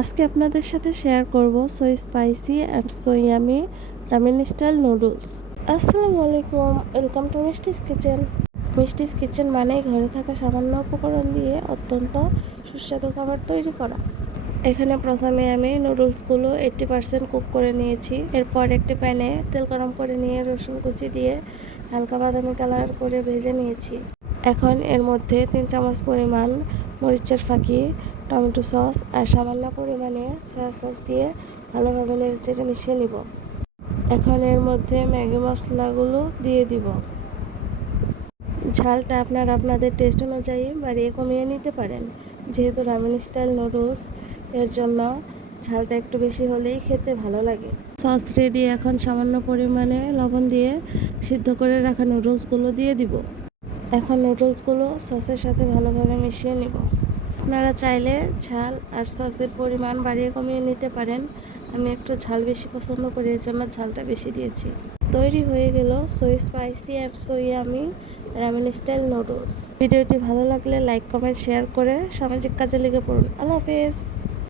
আজকে আপনাদের সাথে শেয়ার করব so spicy and so yummy ramen style noodles. আসসালামু আলাইকুম, welcome to Mishti's kitchen. Mishti's kitchen মানেই ঘরে থাকা সামান্য উপকরণ দিয়ে অত্যন্ত সুস্বাদু খাবার তৈরি করা। এখানে প্রথমে আমি নুডলসগুলো 80% কুক করে নিয়েছি। এরপর একটি প্যানে তেল গরম করে নিয়ে রসুন কুচি দিয়ে হালকা বাদামি কালার করে ভেজে নিয়েছি। এখন এর মধ্যে 3 চামচ পরিমাণ মরিচের ফাঁকি, টমেটো সস আর সামান্য পরিমাণে সয়া সস দিয়ে ভালোভাবে নেড়েচেড়ে মিশিয়ে নিব। এখন এর মধ্যে ম্যাগি মশলাগুলো দিয়ে দিব। ঝালটা আপনাদের টেস্ট অনুযায়ী বাড়িয়ে কমিয়ে নিতে পারেন। যেহেতু রামেন স্টাইল নুডলস, এর জন্য ঝালটা একটু বেশি হলেই খেতে ভালো লাগে। Sauce ready. এখন সামান্য পরিমাণে লবণ দিয়ে সিদ্ধ করে রাখা নুডলসগুলো দিয়ে দিব। এখন নুডলসগুলো সসের সাথে ভালোভাবে মিশিয়ে নিব। আপনারা চাইলে ঝাল আর সসের পরিমাণ বাড়িয়ে কমিয়ে নিতে পারেন। আমি একটু ঝাল বেশি পছন্দ করি, এর জন্য ঝালটা বেশি দিয়েছি। তৈরি হয়ে গেল so spicy and so yummy ramen style noodles. ভিডিওটি ভালো লাগলে লাইক, কমেন্ট, শেয়ার করে সামাজিক কাজে লেগে পড়ুন। আল্লাহ হাফেজ।